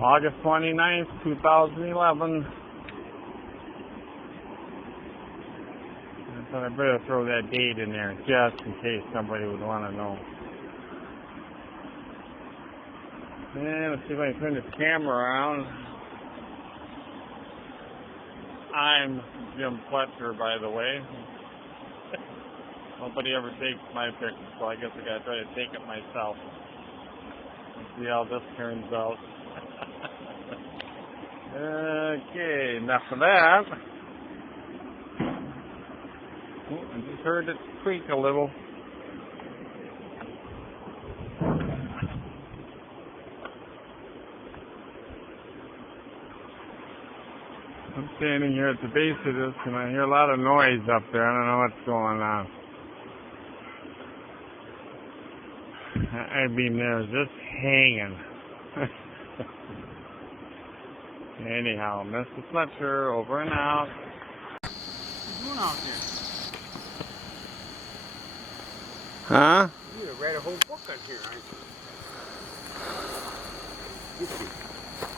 August 29th, 2011. I thought I better throw that date in there just in case somebody would want to know. And let's see if I can turn this camera around. I'm Jim Fletcher, by the way. Nobody ever takes my picture, so I guess I gotta try to take it myself. Let's see how this turns out. Okay, enough of that. Oh, I just heard it creak a little. I'm standing here at the base of this and I hear a lot of noise up there. I don't know what's going on. I mean, they're just hanging. Anyhow, Mr. Fletcher, over and out. What's going on out there? Huh? You read a whole book on here, aren't you?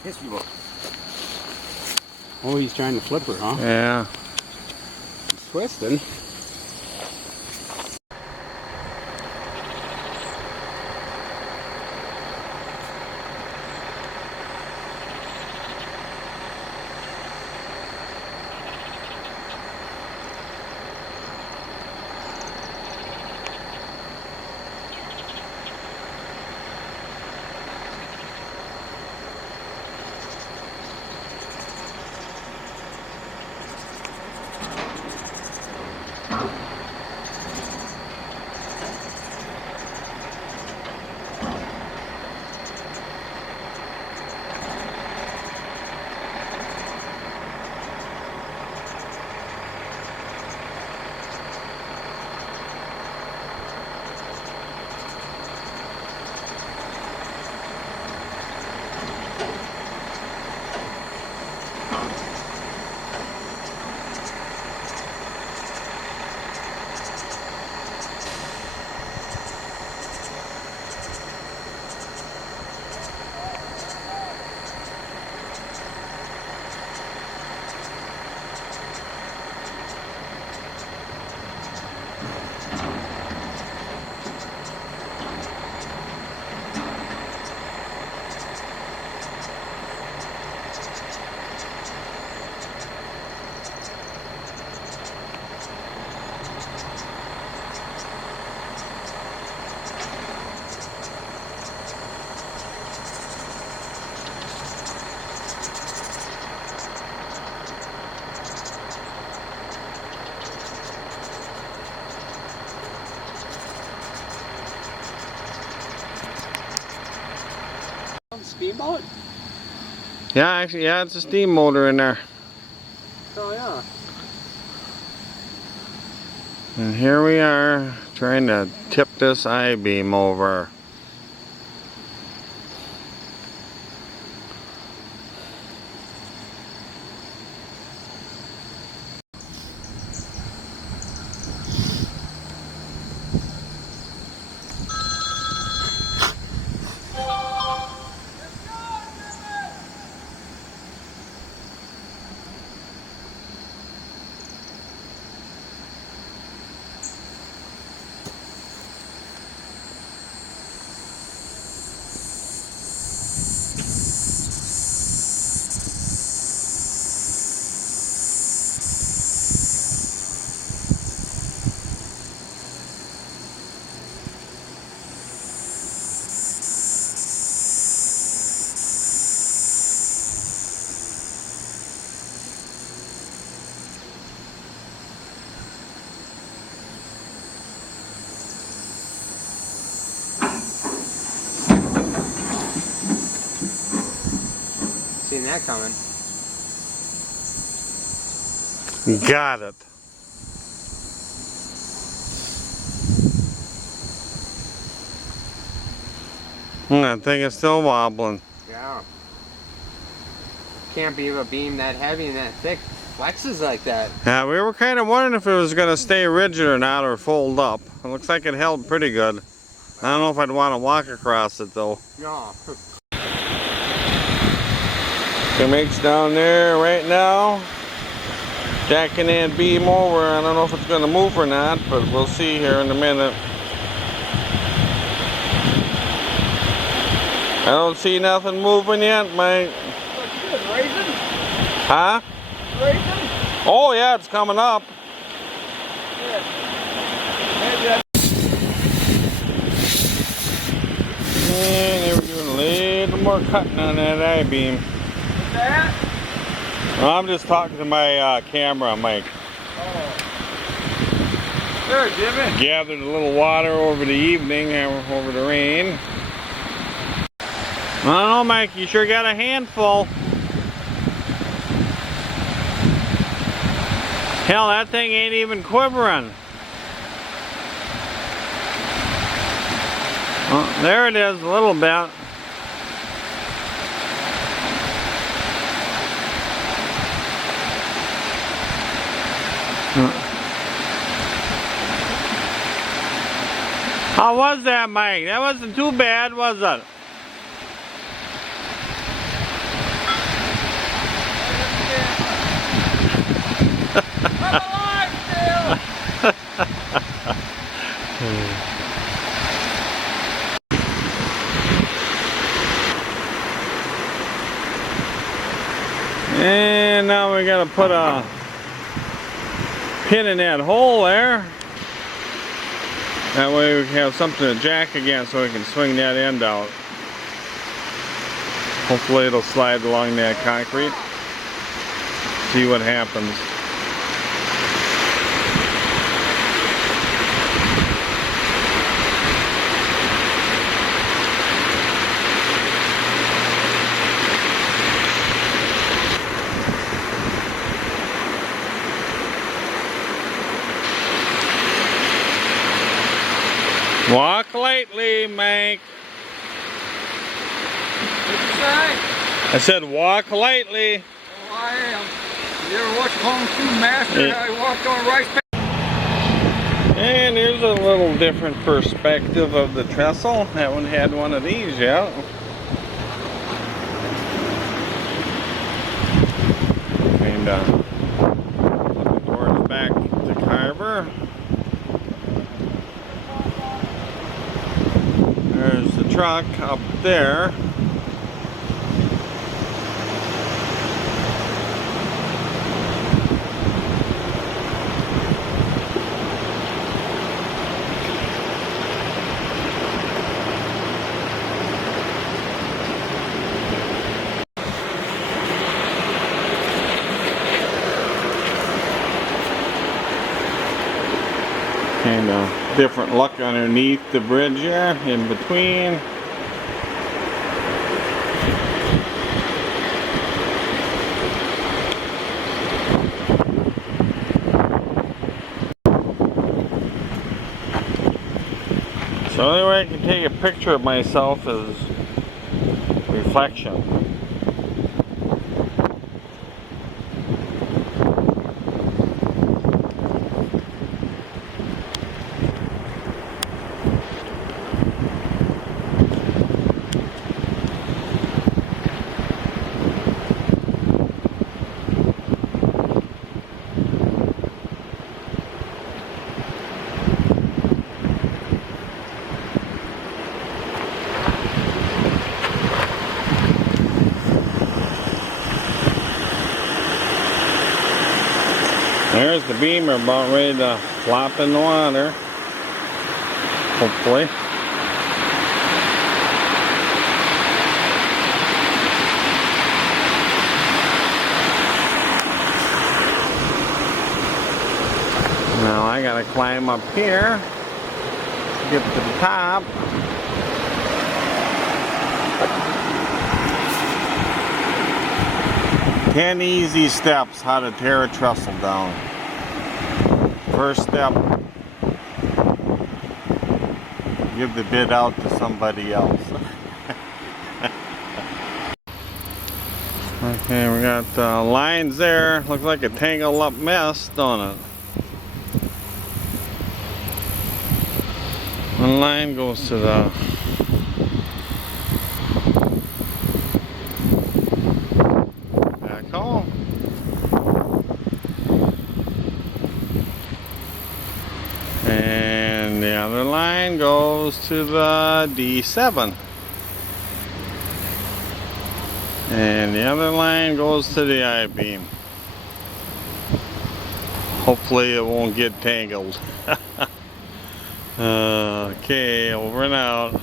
History book. Oh, he's trying to flip her, huh? Yeah. It's twisting. Steamboat? Yeah, actually, yeah, it's a steam motor in there. Oh, yeah. And here we are, trying to tip this I-beam over. Seen that coming. Got it. That thing is still wobbling. Yeah. Can't believe a beam that heavy and that thick flexes like that. Yeah, we were kind of wondering if it was going to stay rigid or not, or fold up. It looks like it held pretty good. I don't know if I'd want to walk across it though. No. The mate's down there right now, jacking that beam over. I don't know if it's going to move or not, but we'll see here in a minute. I don't see nothing moving yet, mate. Huh? Oh yeah, it's coming up. And they were doing a little more cutting on that I-beam. What's that? I'm just talking to my camera, Mike. Oh. There, Jimmy. Gathered a little water over the evening, over the rain. I don't know, Mike, you sure got a handful. Hell, that thing ain't even quivering. Oh, there it is, a little bit. How was that, Mike? That wasn't too bad, was it? I'm alive still! And now we gotta put a pin in that hole there. That way we can have something to jack again so we can swing that end out. Hopefully it'll slide along that concrete. See what happens. Walk lightly, Mike. What'd you say? I said walk lightly. Oh, I am. You ever watch Kung Fu Master? Yeah. How he walked on rice paper? And here's a little different perspective of the trestle. That one had one of these yet. And looking towards back to Carver. There's the truck up there. Kind of different look underneath the bridge here, in between. So the only way I can take a picture of myself is reflection. There's the beamer about ready to flop in the water, hopefully. Now I gotta climb up here to get to the top. 10 easy steps how to tear a trestle down. First step, give the bit out to somebody else. Okay, we got lines there. Looks like a tangled up mess, don't it? One line goes to the to the D7. And the other line goes to the I-beam. Hopefully it won't get tangled. Okay, over and out.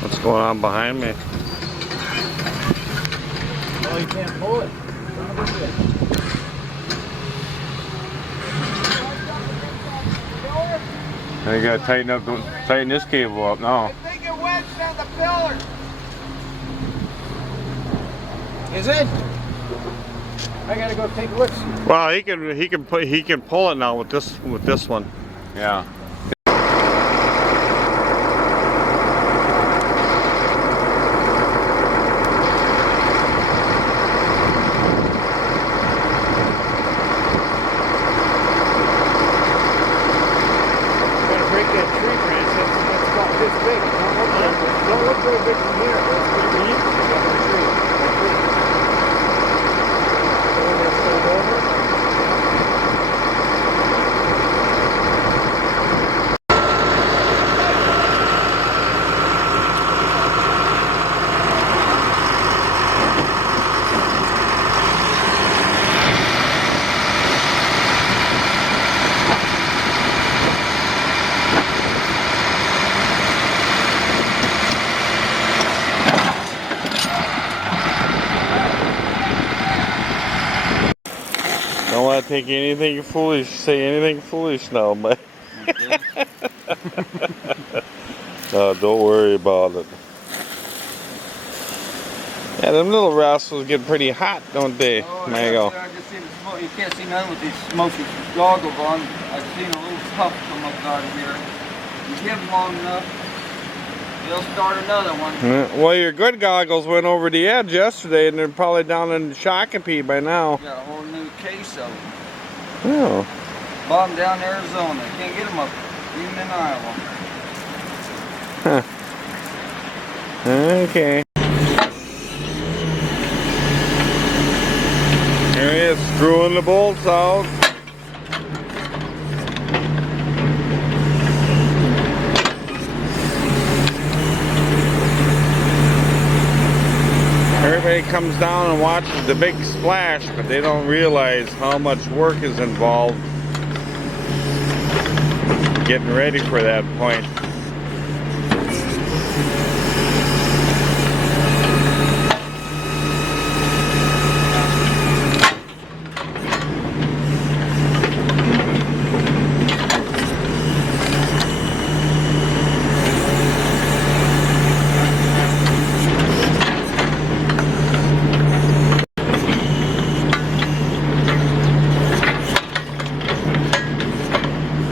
What's going on behind me? Oh, you can't pull it. Now you gotta tighten this cable up now. I think it wedged on the pillar. Is it? I gotta go take a look. Well, he can pull it now with this one. Yeah. Don't look very big from here. Don't want to take anything foolish, say anything foolish now, but don't worry about it. Yeah, them little rascals get pretty hot, don't they, Mango? I just see the smoke. You can't see none with these smoky goggles on. I've seen a little puff come up out of here. You give them long enough, they'll start another one. Well, your good goggles went over the edge yesterday, and they're probably down in Shakopee by now. Got a whole new case of them. Oh. Bought them down in Arizona. Can't get them up even in Iowa. Huh. Okay. Here he is, screwing the bolts out. Everybody comes down and watches the big splash, but they don't realize how much work is involved getting ready for that point.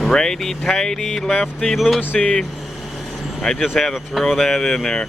Righty tighty, lefty loosey. I just had to throw that in there.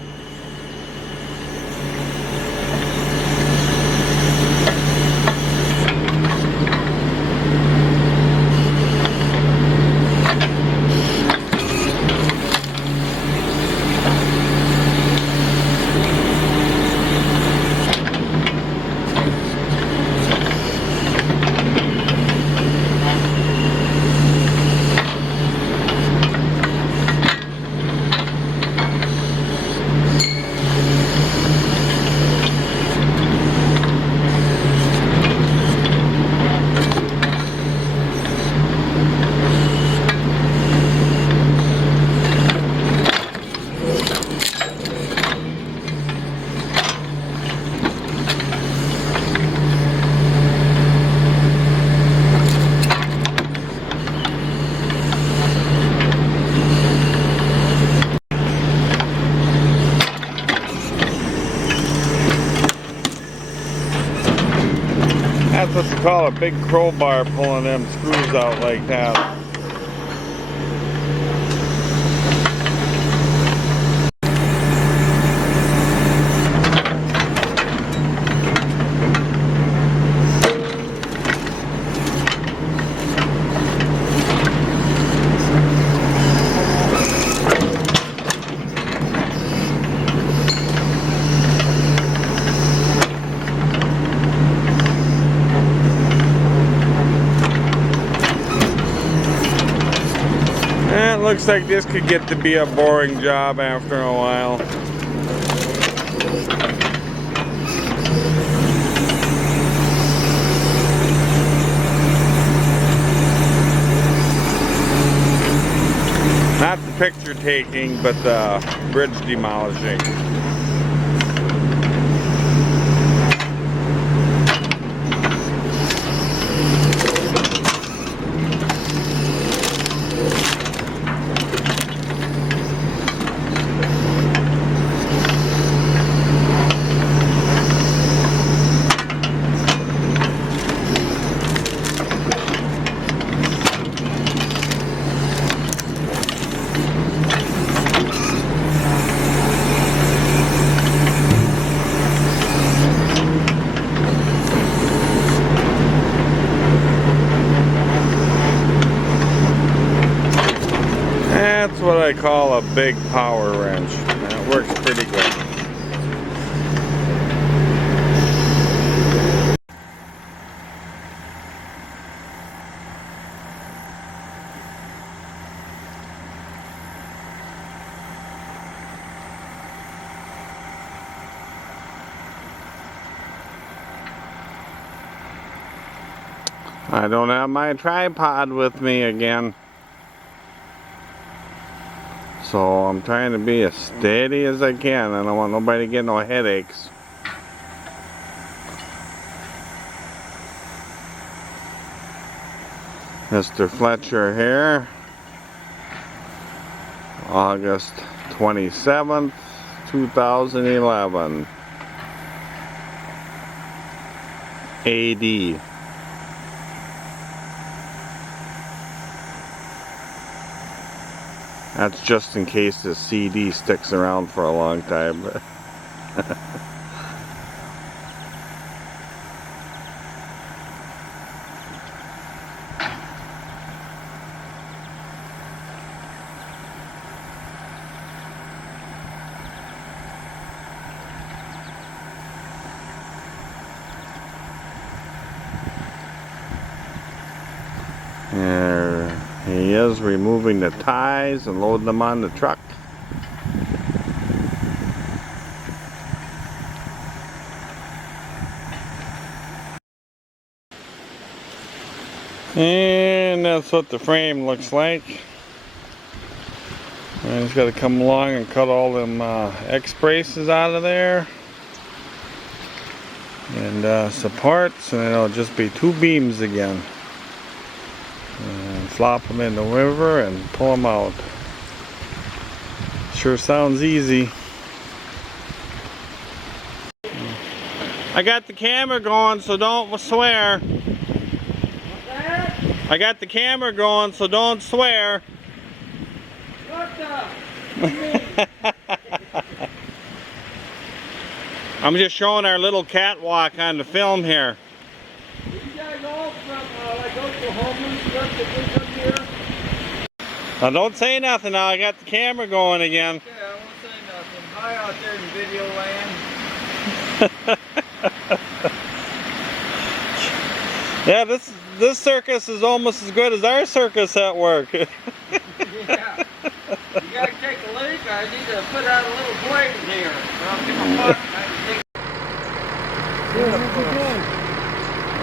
call a big crowbar pulling them screws out like that. Looks like this could get to be a boring job after a while. Not the picture taking, but the bridge demolishing. That's what I call a big power wrench. And it works pretty good. I don't have my tripod with me again. So I'm trying to be as steady as I can. I don't want nobody to get no headaches. Mr. Fletcher here. August 27th, 2011. AD. That's just in case the CD sticks around for a long time. There he is, removing the ties and loading them on the truck. And that's what the frame looks like. And he's got to come along and cut all them X-braces out of there. And supports, and it'll just be two beams again. And flop them in the river and pull them out. Sure sounds easy. I got the camera going, so don't swear. What's that? I got the camera going, so don't swear. What the? I'm just showing our little catwalk on the film here. You guys all from like Oklahoma and stuff that live up here? Now don't say nothing now, I got the camera going again. Yeah, I won't say nothing. Hi out there in video land. Yeah, this circus is almost as good as our circus at work. Yeah. You gotta take a leak. I need to put out a little blade in here. I'll get my butt.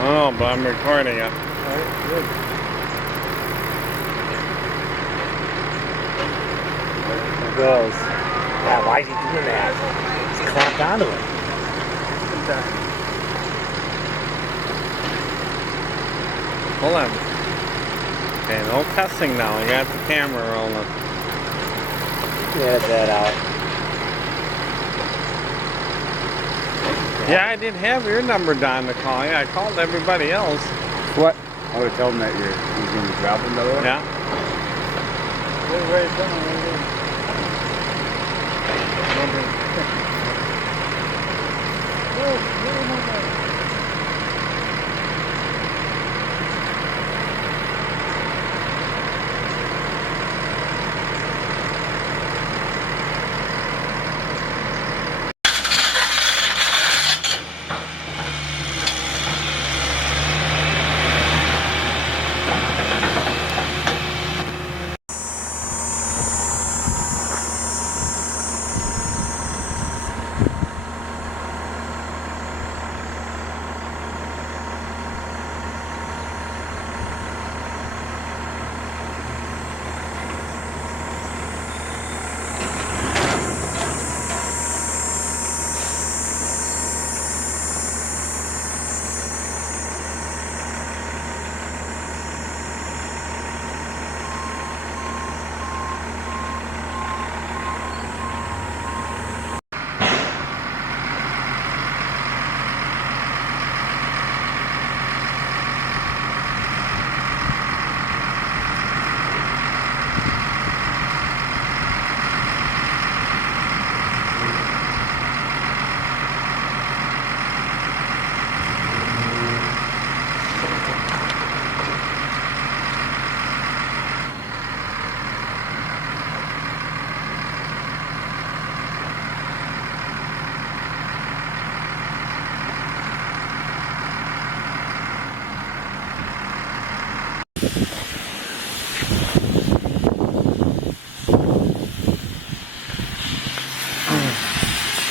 Oh, but I'm recording it. Alright, good. There goes. Yeah, why is he doing that? He's clamped onto it. Hold on. Okay, no cussing now. I got the camera rolling. Edit that out. Yeah, I didn't have your number down to call you. I called everybody else. What? I would have told him that he's going to be dropping the other one. Yeah.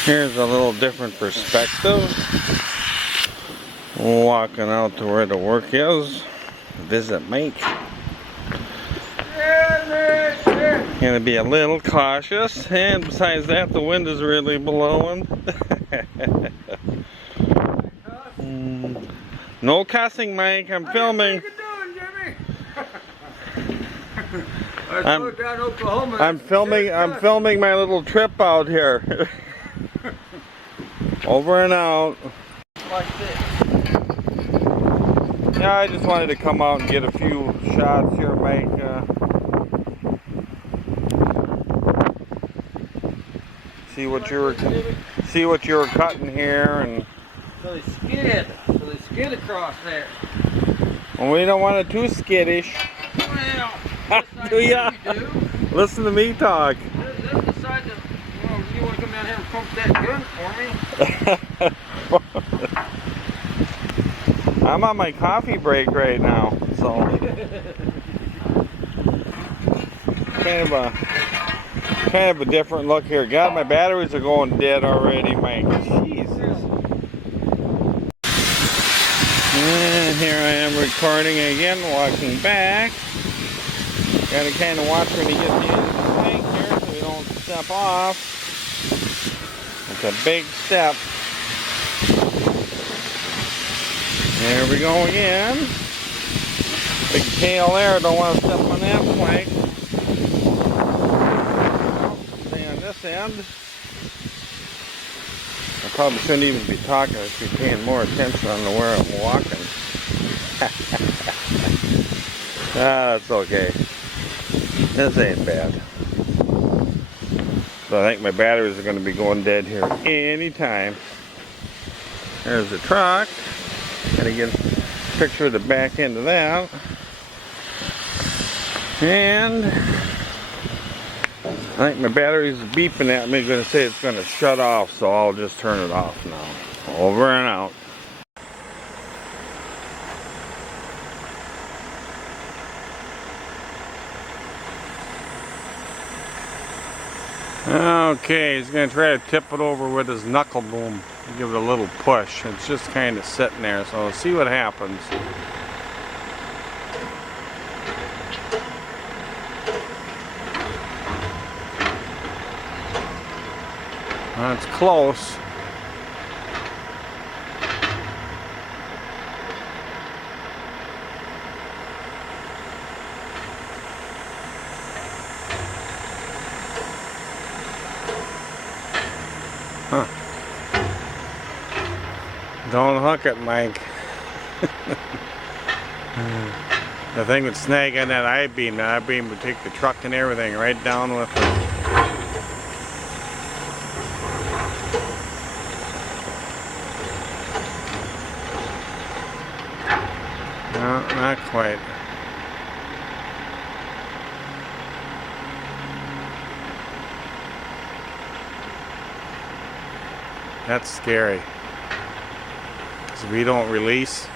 Here's a little different perspective. Walking out to where the work is. Visit Mike. Gonna be a little cautious, and besides that, the wind is really blowing. No cussing, Mike. I'm filming. I'm filming my little trip out here. Over and out. Like this. Yeah, I just wanted to come out and get a few shots here, Mike. See what you were cutting here, and So they skid across there. well, we don't want it too skittish. Well, Do ya? you do. Listen to me talk. That's the side that, well, you want to come down here and pump that gun for me? I'm on my coffee break right now, so kind of a different look here. God, my batteries are going dead already, Mike. Jesus. And here I am recording again, walking back. Gotta kind of watch when you get to the end of the tank here so you don't step off. It's a big step. There we go again. Big tail there, don't want to step on that plank. Stay on this end. I probably shouldn't even be talking, I should be paying more attention on where I'm walking. That's okay. This ain't bad. So I think my batteries are going to be going dead here anytime. There's the truck. Gotta get a picture of the back end of that. And I think my battery's beeping at me, going to say it's going to shut off, so I'll just turn it off now. Over and out. Okay, he's going to try to tip it over with his knuckle boom. Give it a little push. It's just kind of sitting there, so we'll see what happens. That's close. Huh. Don't hook it, Mike. The thing would snag on that I-beam. The I-beam would take the truck and everything right down with it. No, not quite. That's scary. Because if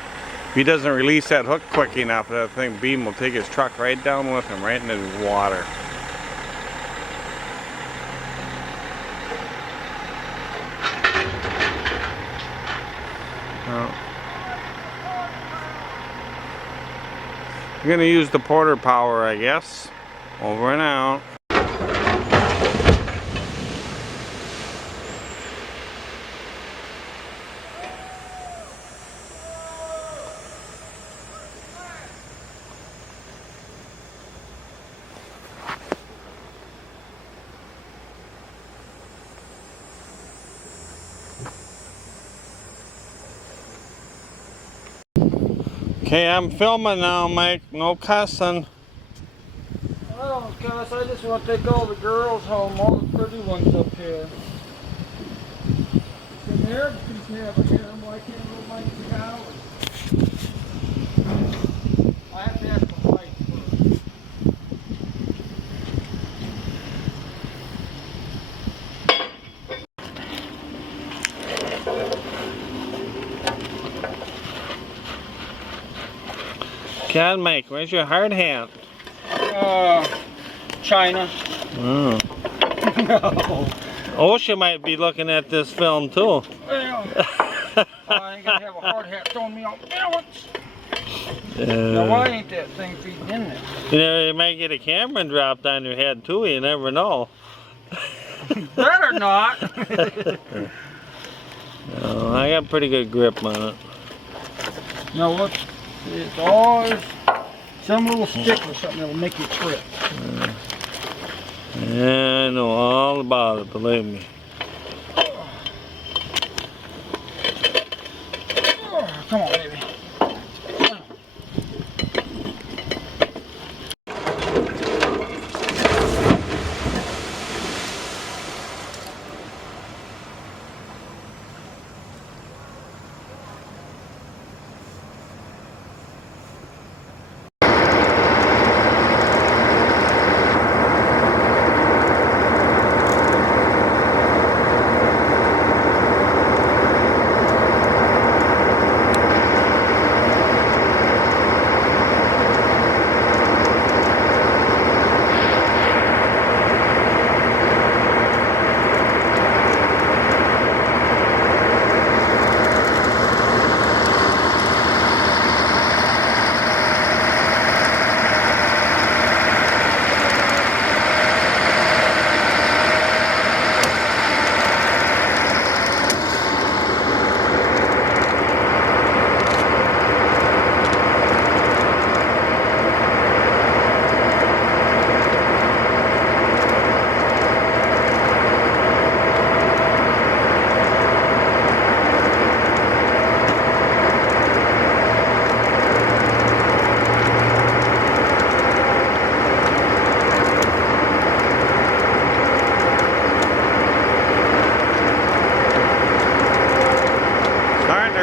he doesn't release that hook quick enough, that thing beam will take his truck right down with him, right into the water. Well, I'm gonna use the porter power, I guess. Over and out. Okay, I'm filming now, Mike. No cussing. Well, guys, I just want to take all the girls home, all the pretty ones up here. The Americans have a harem, why can't go like the Cowards? I have to ask the wife first. God, Mike, where's your hard hat? China. Oh. No. OSHA might be looking at this film too. Well, I ain't gonna have a hard hat throwing me off balance. Now, why ain't that thing feeding in there? You know, you might get a camera dropped on your head too, you never know. Better not. Oh, I got pretty good grip on it. No, what? It's always some little stick or something that'll make you trip. Yeah, I know all about it, believe me. Oh, come on, baby.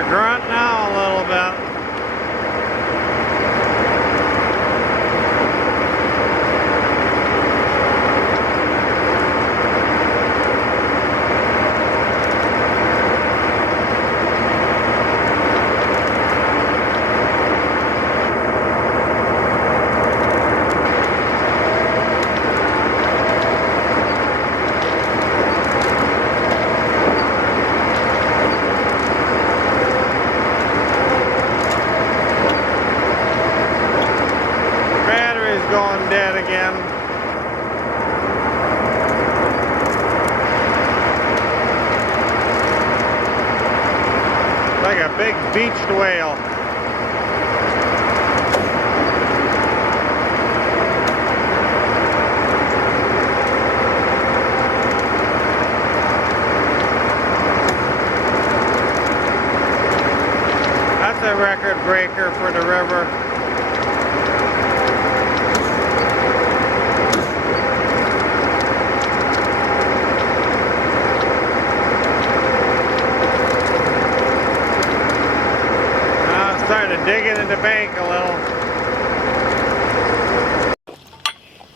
Grunt now a little bit. Going dead again. Like a big beached whale. record breaker for the river. Now it's starting to dig it in the bank a little.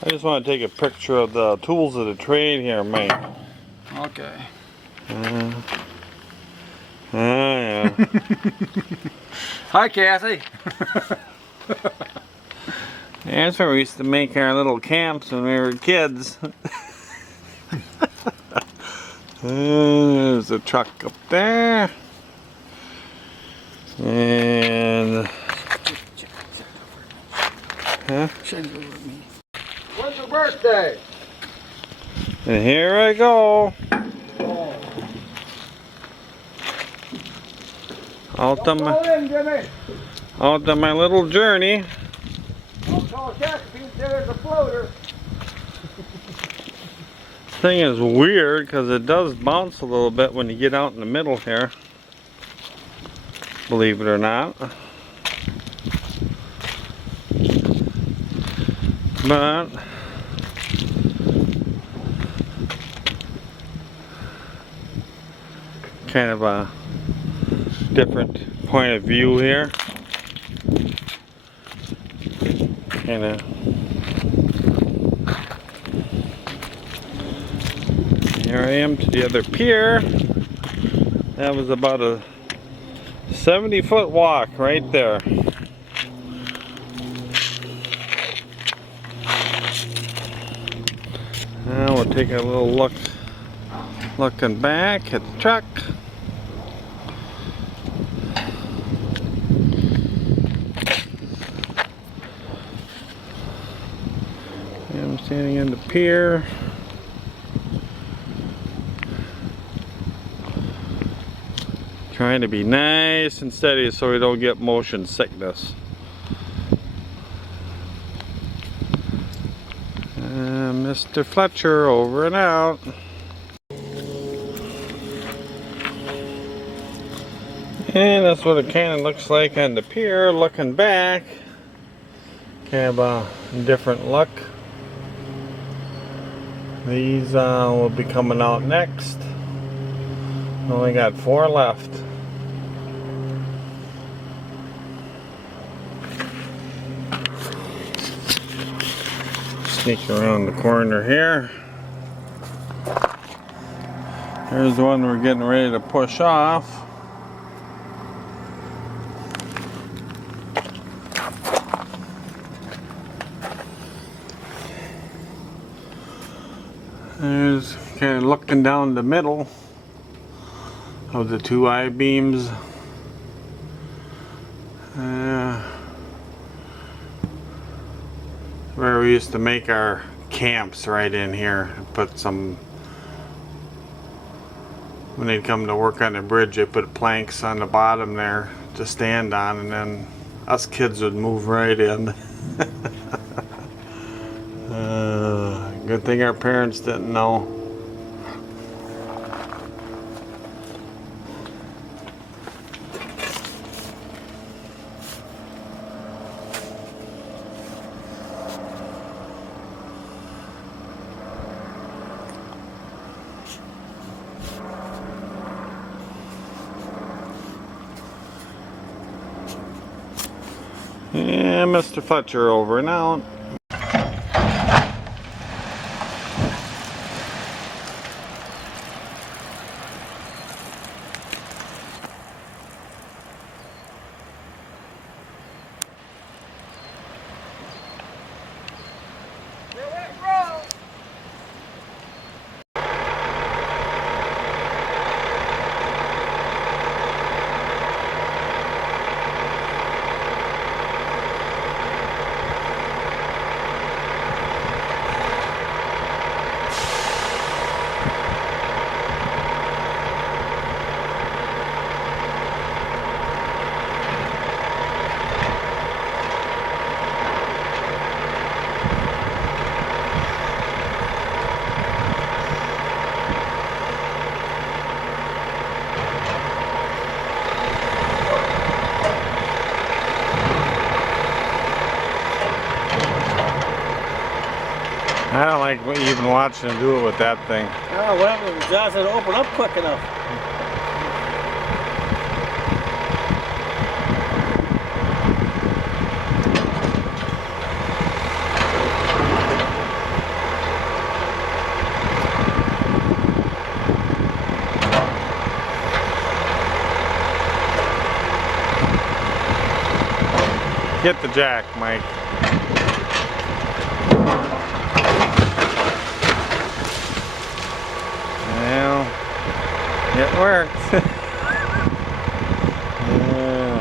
I just want to take a picture of the tools of the trade here, Mike. Okay. Yeah. Hi, Kathy. That's where we used to make our little camps when we were kids. There's a truck up there. And... Huh? When's your birthday? And here I go. Out on my little journey. I'll call Chaska if he says there's a floater. This thing is weird because it does bounce a little bit when you get out in the middle here. Believe it or not. But kind of a different point of view here. Kind of here I am to the other pier. That was about a 70-foot walk right there. Now we'll take a little looking back at the truck. I'm standing on the pier. Trying to be nice and steady so we don't get motion sickness. Mr. Fletcher over and out. And that's what it kind of looks like on the pier looking back. Kind of a different look. These will be coming out next. Only got 4 left. Sneak around the corner here. Here's the one we're getting ready to push off. There's kind of looking down the middle of the 2 I-beams. Where we used to make our camps right in here. Put some, when they'd come to work on the bridge, they put planks on the bottom there to stand on, and then us kids would move right in. Good thing our parents didn't know. Yeah, Mr. Fletcher over and out. I don't like even watching him do it with that thing. Oh, whatever, the jaws don't open up quick enough. Get the jack, Mike. Well, it works. Yeah.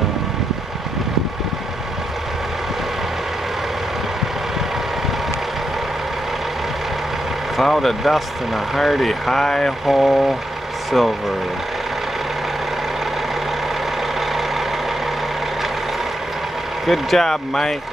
Cloud of dust and a hearty high-hole silver. Good job, Mike.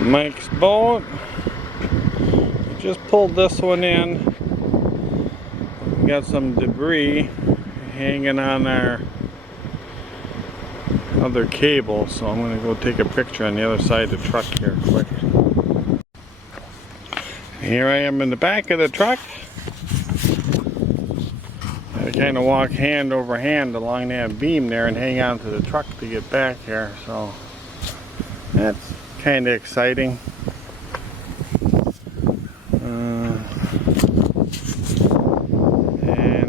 Mike's boat. Just pulled this one in. We got some debris hanging on our other cable, so I'm going to go take a picture on the other side of the truck here quick. Here I am in the back of the truck. I kind of walk hand over hand along that beam there and hang on to the truck to get back here, so that's kind of exciting. And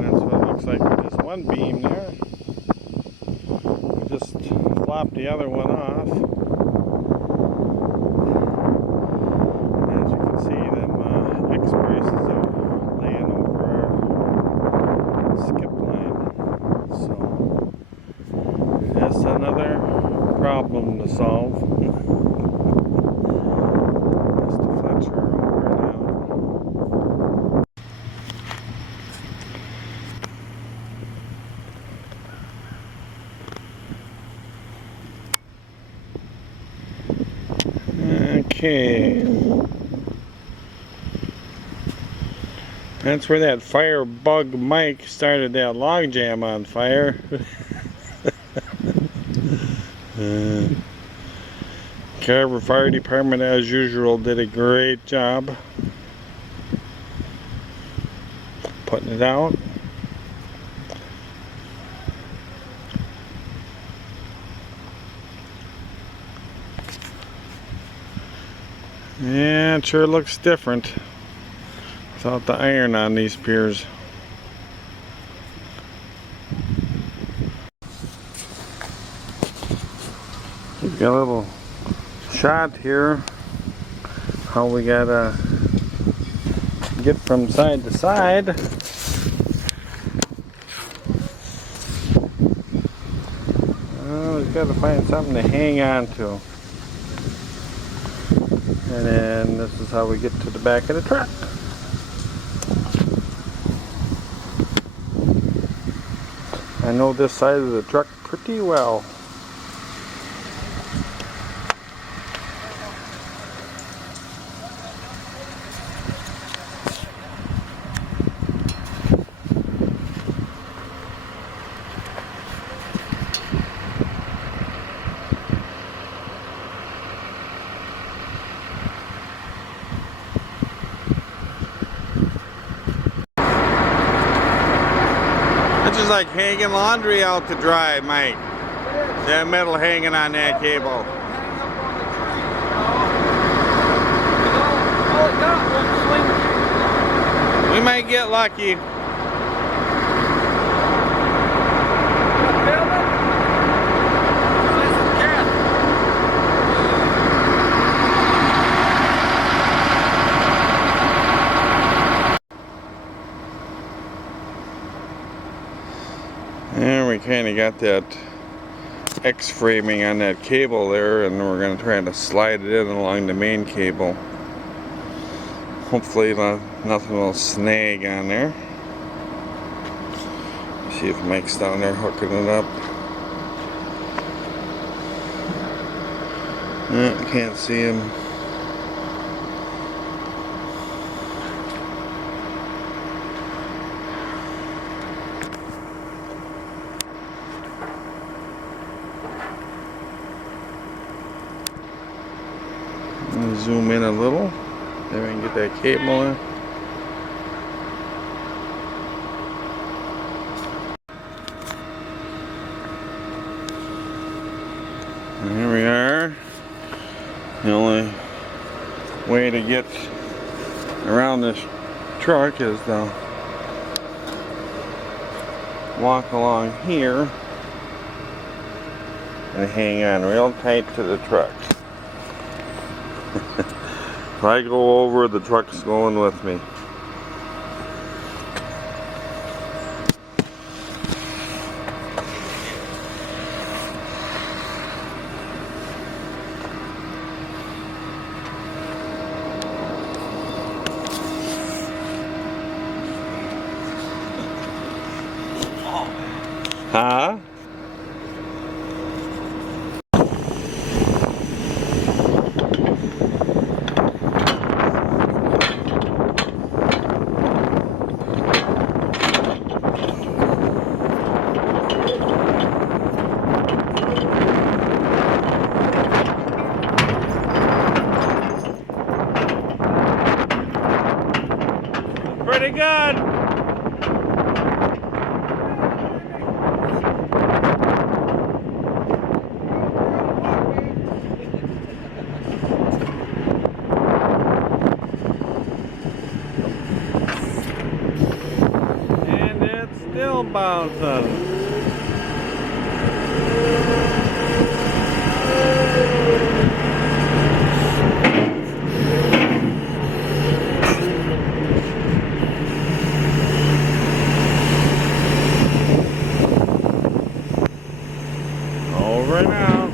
that's what it looks like with this one beam there. We just flopped the other one off. As you can see, them X-braces are laying over our skip line. So that's another problem to solve. Okay, that's where that firebug Mike started that log jam on fire. Carver Fire Department, as usual, did a great job putting it out. Yeah, it sure looks different without the iron on these piers. We've got a little shot here how we gotta get from side to side. Just got to find something to hang on to. And then this is how we get to the back of the truck. I know this side of the truck pretty well. It's just like hanging laundry out to dry, Mike. That metal hanging on that cable. We might get lucky. And we kind of got that X framing on that cable there, and we're going to try to slide it in along the main cable. Hopefully nothing will snag on there. See if Mike's down there hooking it up. Can't see him. Zoom in a little, then we can get that cable in. And here we are. The only way to get around this truck is to walk along here and hang on real tight to the truck. If I go over, the truck's going with me. Huh? Pretty good. And it's still bouncing. Over now.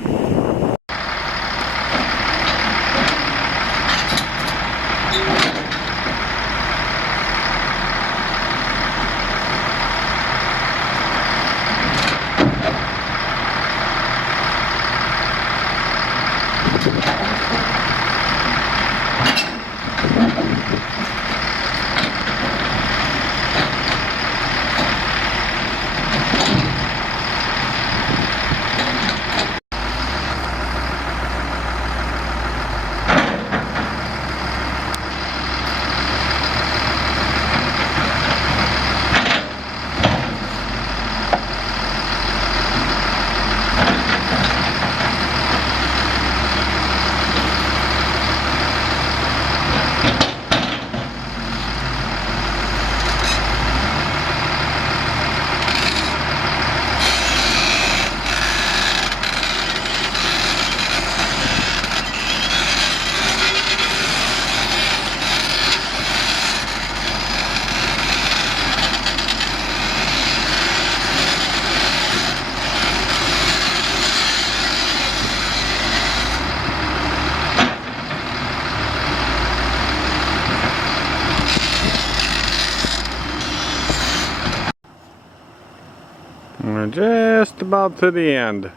We're just about to the end.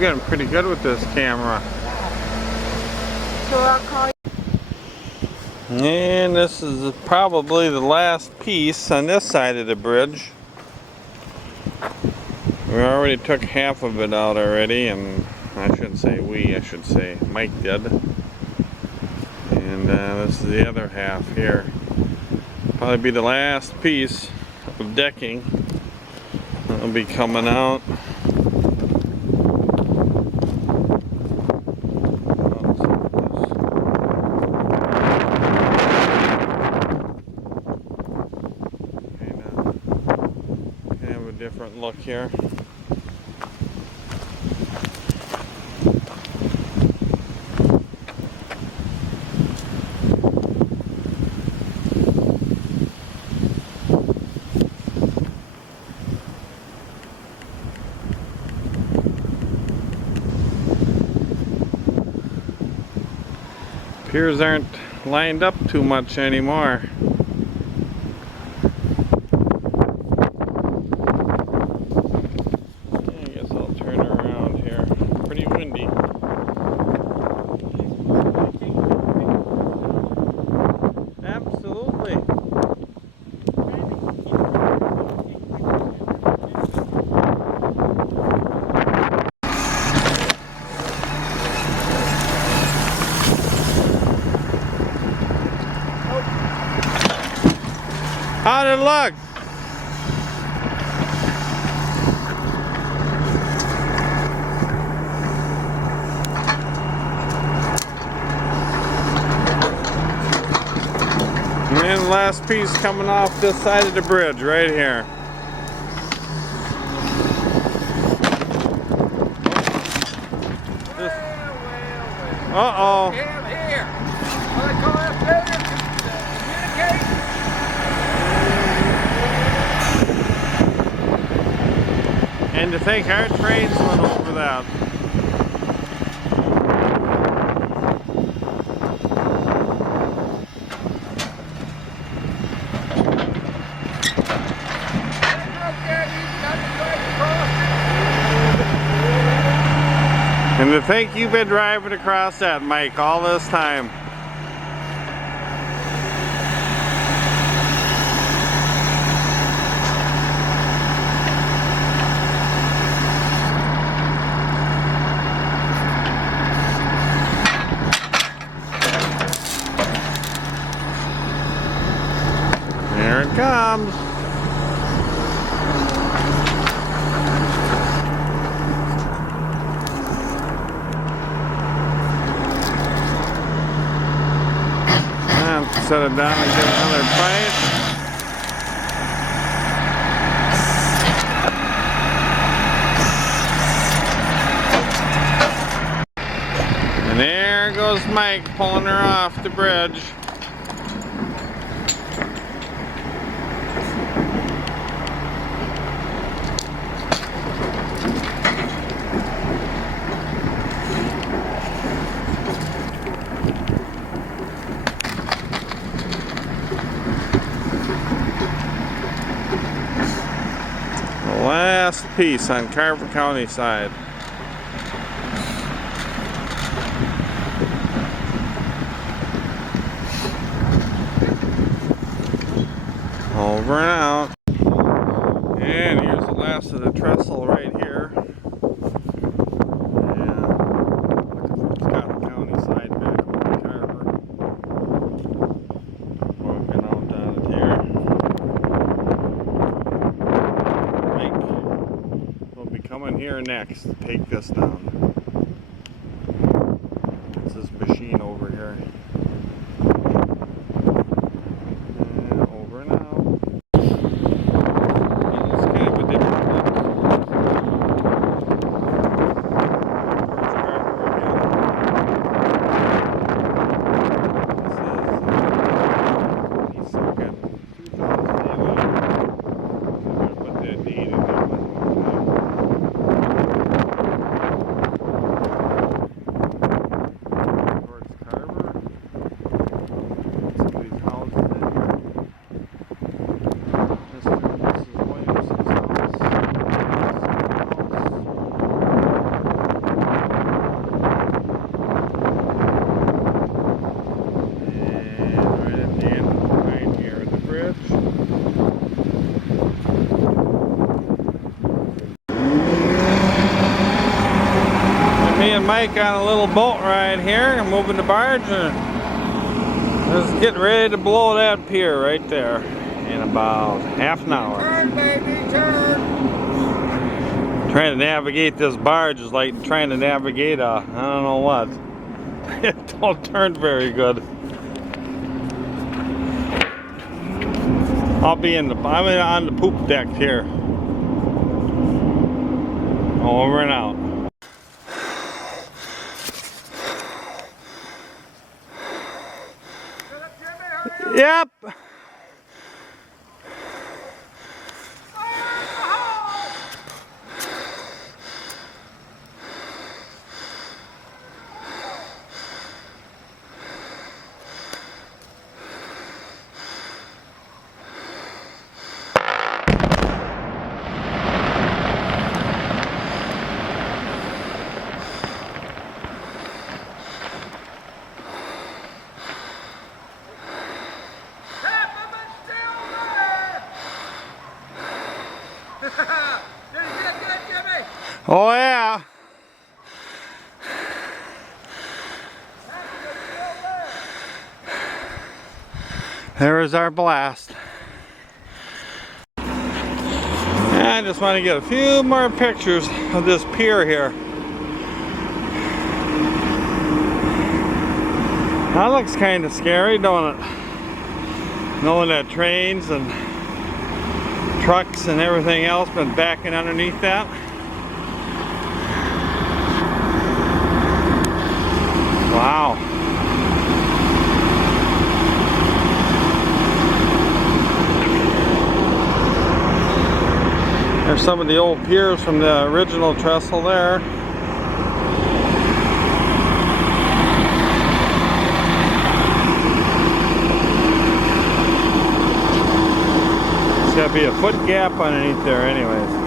getting pretty good with this camera. So I'll call you. And this is probably the last piece on this side of the bridge. We already took half of it out already, and I shouldn't say we, I should say Mike did. And this is the other half here. Probably be the last piece of decking that'll be coming out. Different look here. Piers aren't lined up too much anymore. How'd it look? And the last piece coming off this side of the bridge right here. Uh-oh. Here. Well, I call up there to communicate. And to think our trains went over that. And to think you've been driving across that, Mike, all this time. Here it comes. Set it down and get another bite. And there goes Mike pulling her off the bridge. Last piece on Carver County side. Over and out. And here's the last of the trestle right here. Yeah. Carver County side back over Carver. Working out down here. Coming here next to take this down. It's this machine over here. And over and out. And it's kind of a different look. This is second 2011. I'm going to put that date in there. Towards Carver. Mike on a little boat ride here, moving the barge, and just getting ready to blow that pier right there in about half an hour. Turn, baby, turn. Trying to navigate this barge is like trying to navigate a, I don't know what. It don't turn very good. I'm on the poop deck here. Over and out. Yep. Oh yeah. There is our blast. I just want to get a few more pictures of this pier here. That looks kind of scary, don't it? Knowing that trains and trucks and everything else been backing underneath that. Wow. There's some of the old piers from the original trestle there. There's got to be a foot gap underneath there anyways.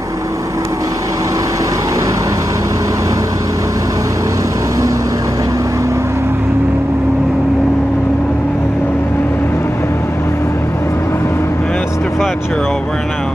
Fletcher over and out.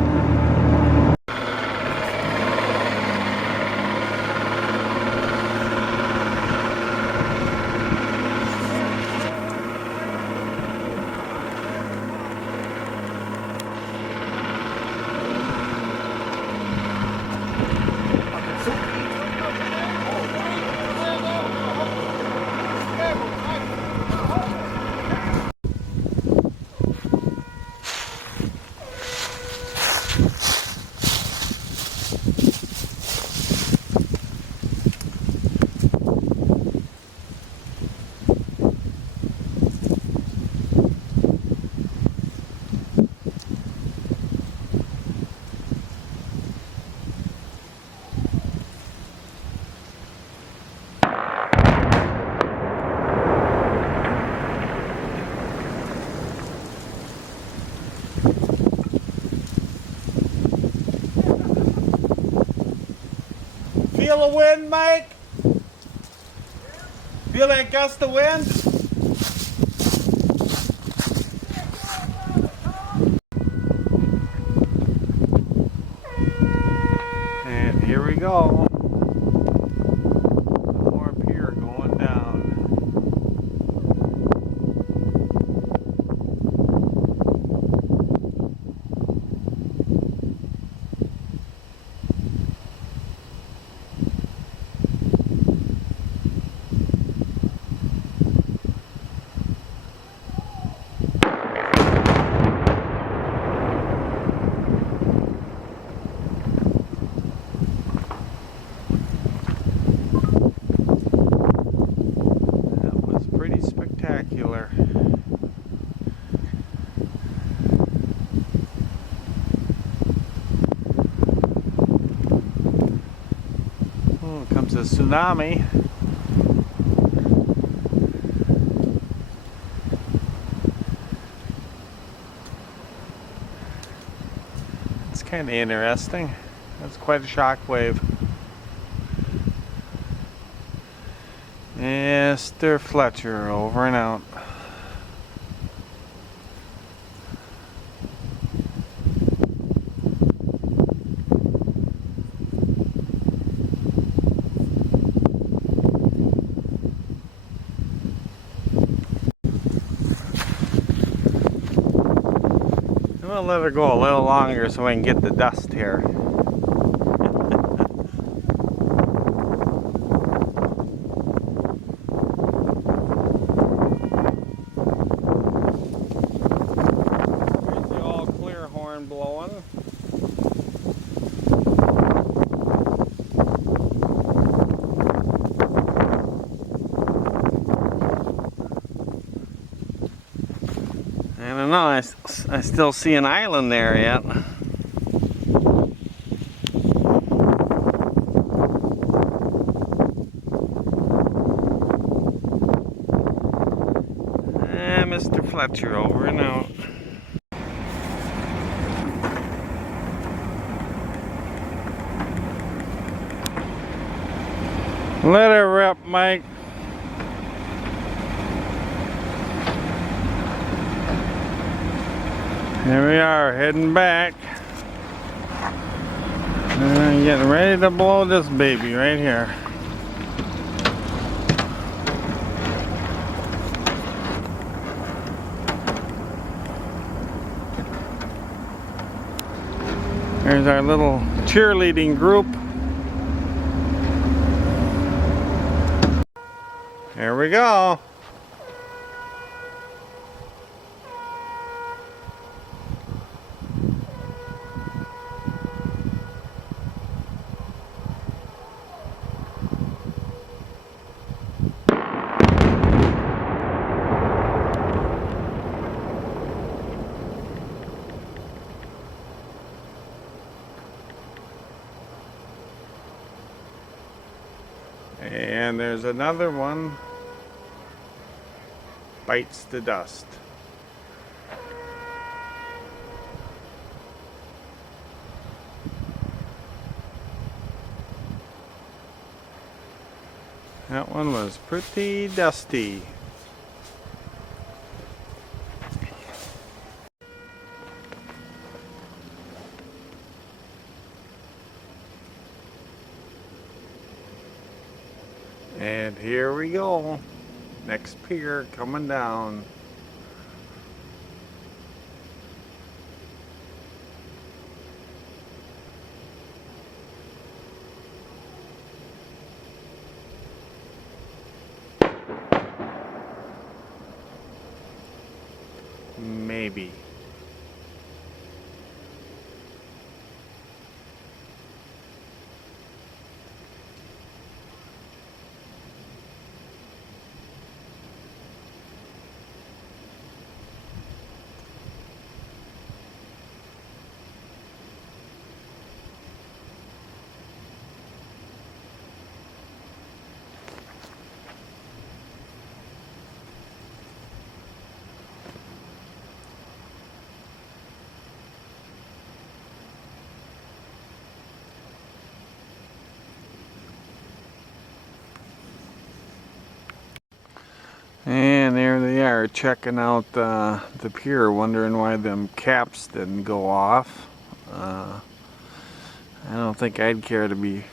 Feel a wind, Mike? Feel that gust of wind? And here we go. More pier going down. Spectacular. Oh, comes a tsunami. It's kind of interesting. That's quite a shock wave. Mr. Fletcher over and out. We'll let her go a little longer so we can get the dust here. Here's the all clear horn blowing. I don't know, I still see an island there yet. Mr. Fletcher over and out. Let her rip, Mike. Here we are, heading back. And getting ready to blow this baby right here. There's our little cheerleading group. Here we go. And there's another one. Bites the dust. That one was pretty dusty. And here we go. Next pier coming down. Maybe. And there they are, checking out the pier, wondering why them caps didn't go off. I don't think I'd care to be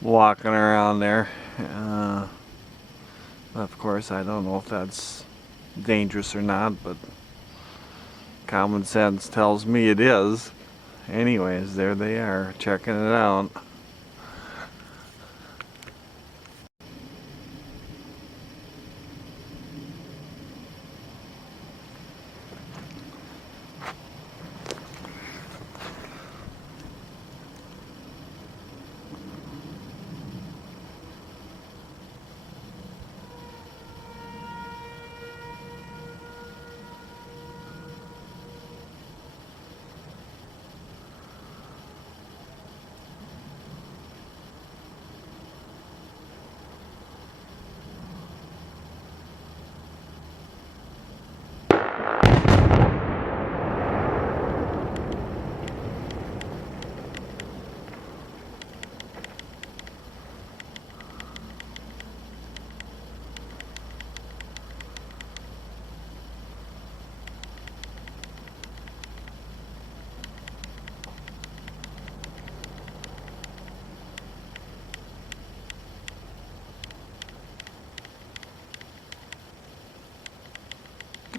walking around there. Of course, I don't know if that's dangerous or not, but common sense tells me it is. Anyways, there they are, checking it out.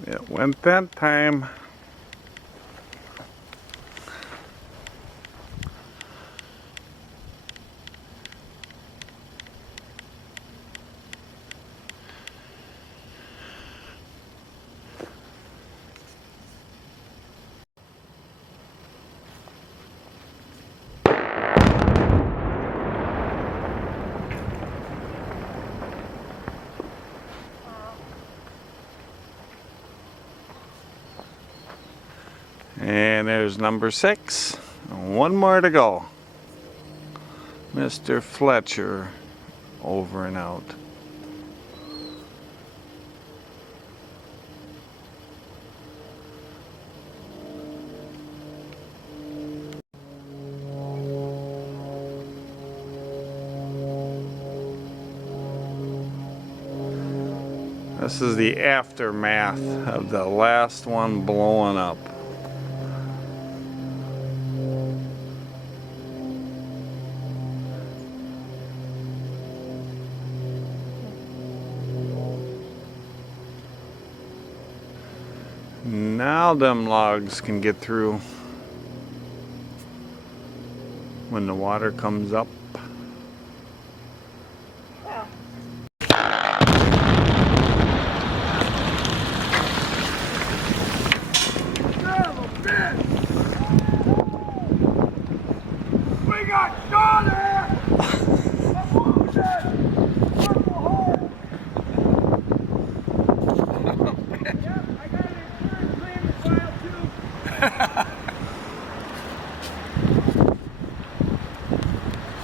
It went that time. And there's number 6. One more to go. Mr. Fletcher, over and out. This is the aftermath of the last one blowing up. Now them logs can get through when the water comes up.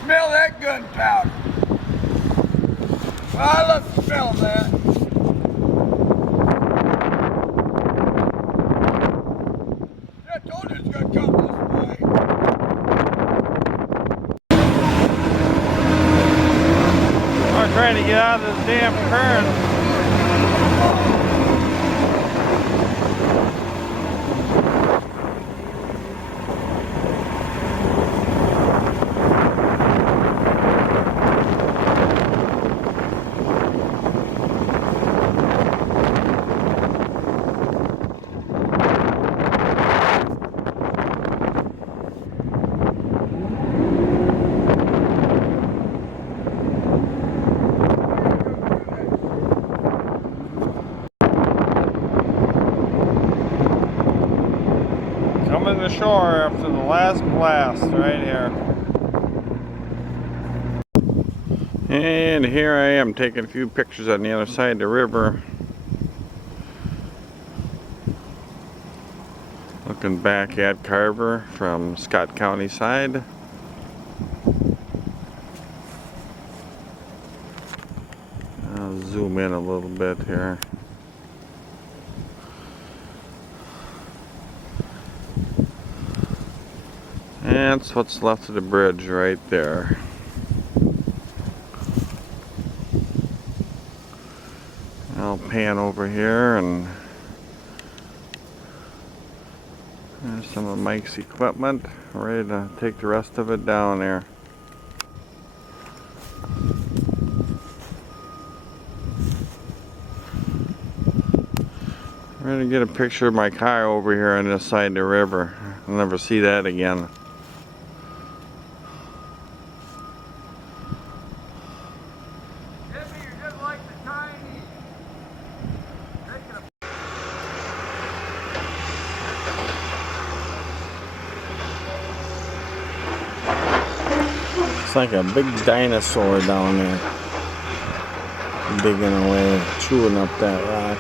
Smell that gunpowder. I love to smell that. Yeah, I told you it's gonna come this way. I'm trying to get out of this damn current. Coming to shore after the last blast right here. And here I am taking a few pictures on the other side of the river. Looking back at Carver from Scott County side. I'll zoom in a little bit here. And that's what's left of the bridge right there. I'll pan over here, and there's some of Mike's equipment, ready to take the rest of it down there. Ready to get a picture of my car over here on this side of the river. I'll never see that again. It's like a big dinosaur down there, digging away, chewing up that rock.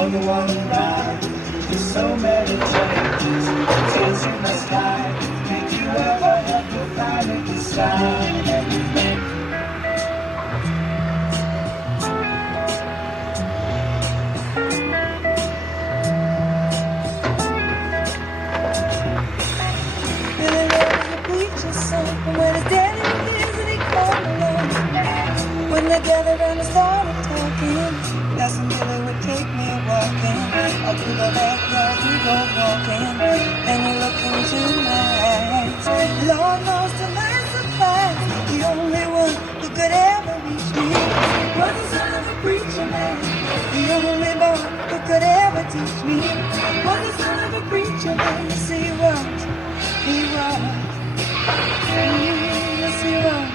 of the one ride. There's so many changes, tears in the sky. Did you ever have to finally decide? And when his daddy appears and he called alone, when they gathered and started talking, Cousin Billy would take me walking up to the backyard we go walking, and he looked into my eyes. Lord knows to my surprise, the only one who could ever reach me was the son of a preacher man. The only boy who could ever teach me was the son of a preacher man. Yes, he was. Yes, he was.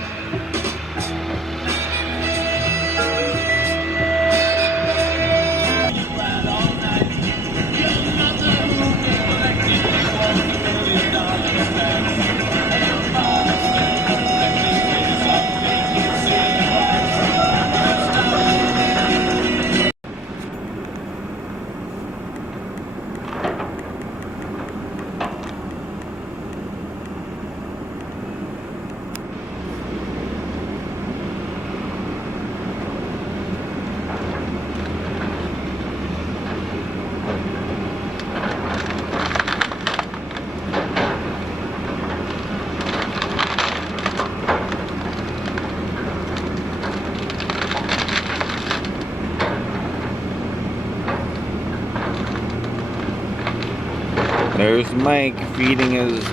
There's Mike feeding his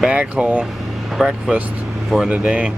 backhoe breakfast for the day.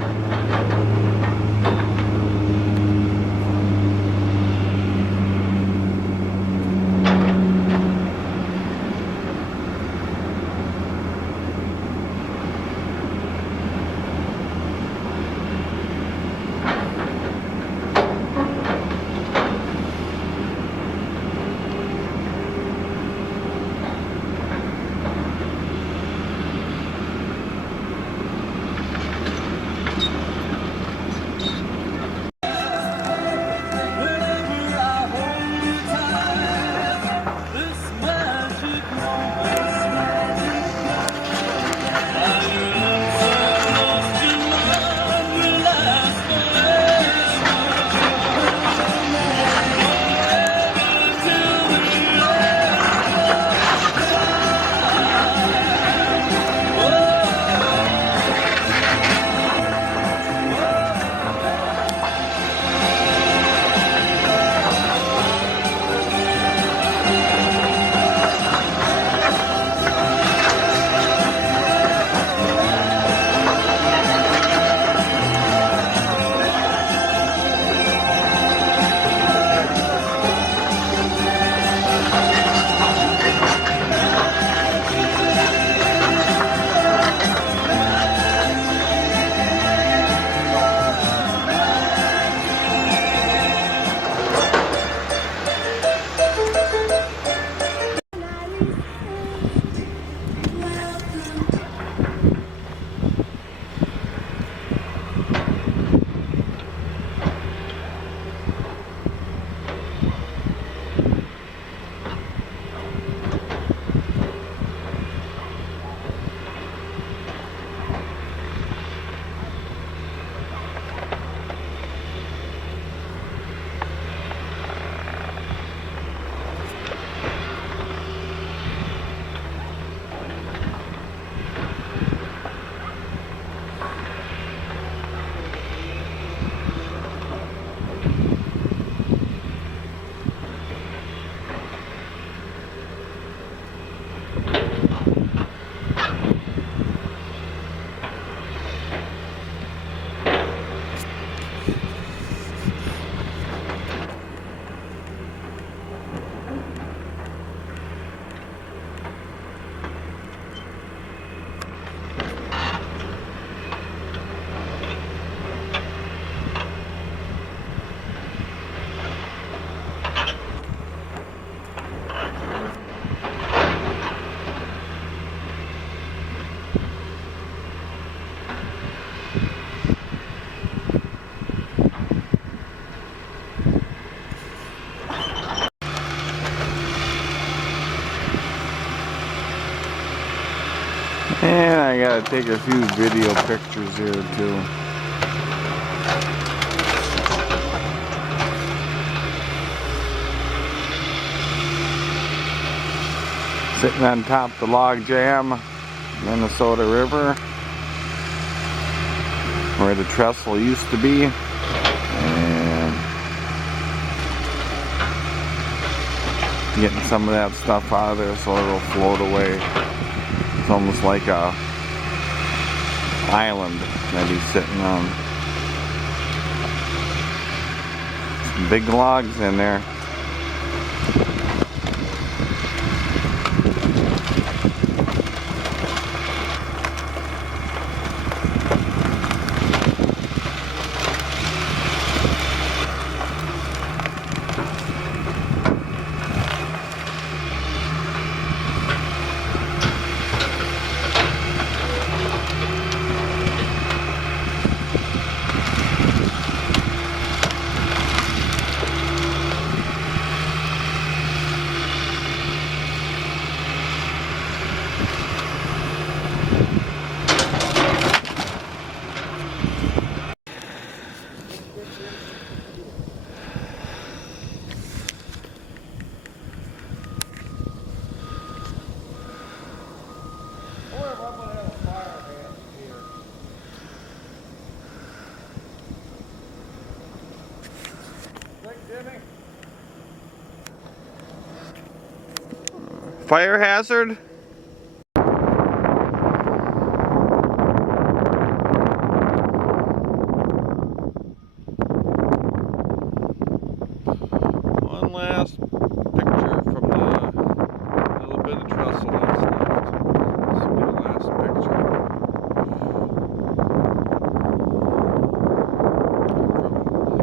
gotta take a few video pictures here too. Sitting on top of the log jam, Minnesota River, where the trestle used to be. And getting some of that stuff out of there so it'll float away. It's almost like a island that he's sitting on. Some big logs in there. Fire hazard? One last picture from the little bit of trestle that's left. This will be the last picture.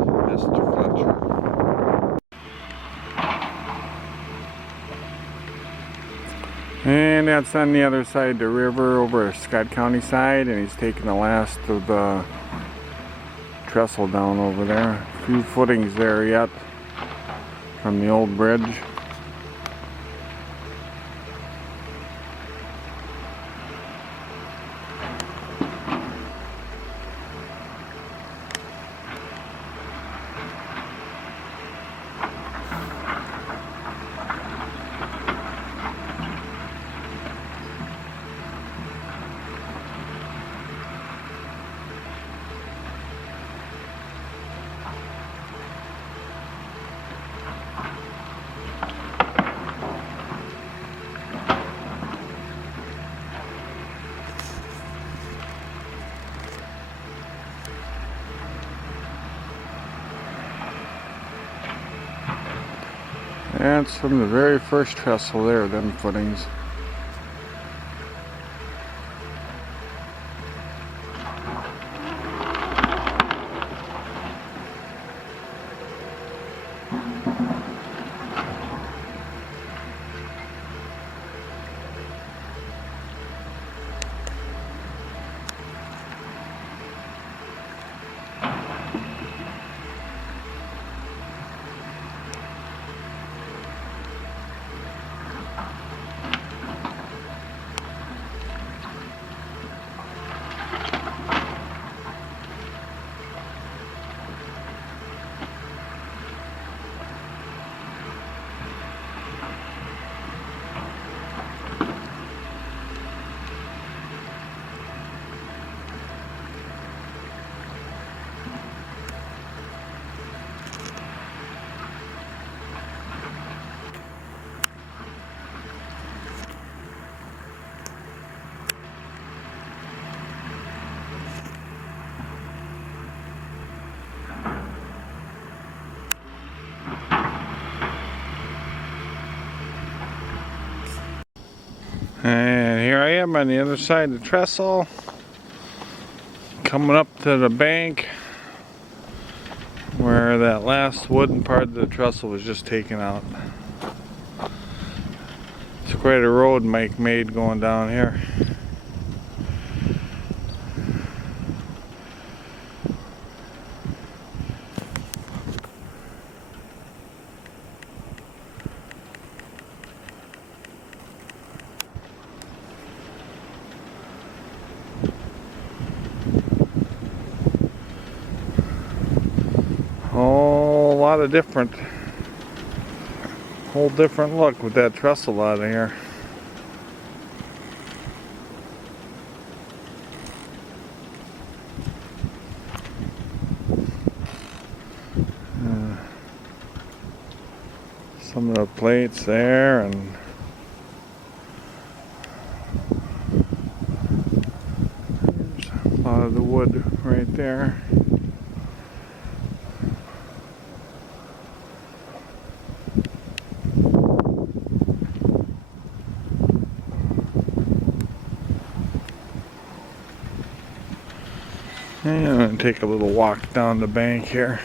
From Mr. Fletcher. And that's on the other side of the river over Scott County side, and he's taking the last of the trestle down over there. A few footings there yet from the old bridge. That's from the very first trestle there, them footings. And here I am on the other side of the trestle, coming up to the bank where that last wooden part of the trestle was just taken out. It's quite a road Mike made going down here. lot of different, whole different look with that trestle out of here. Some of the plates there, and there's a lot of the wood right there. And I'm going to take a little walk down the bank here.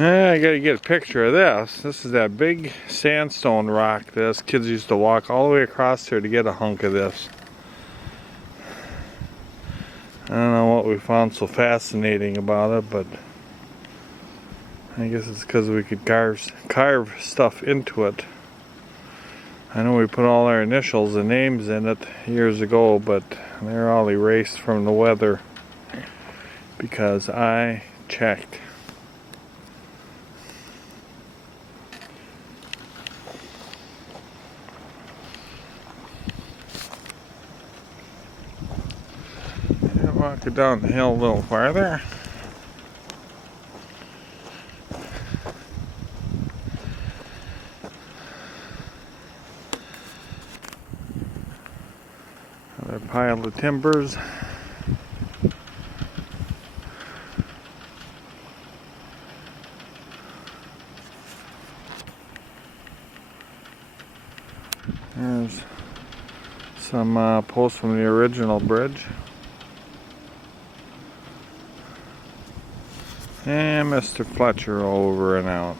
I gotta get a picture of this. This is that big sandstone rock that us kids used to walk all the way across here to get a hunk of this. I don't know what we found so fascinating about it, but I guess it's because we could carve stuff into it. I know we put all our initials and names in it years ago, but they're all erased from the weather because I checked. Walk it down the hill a little farther. Another pile of timbers. There's some posts from the original bridge. And Mr. Fletcher over and out.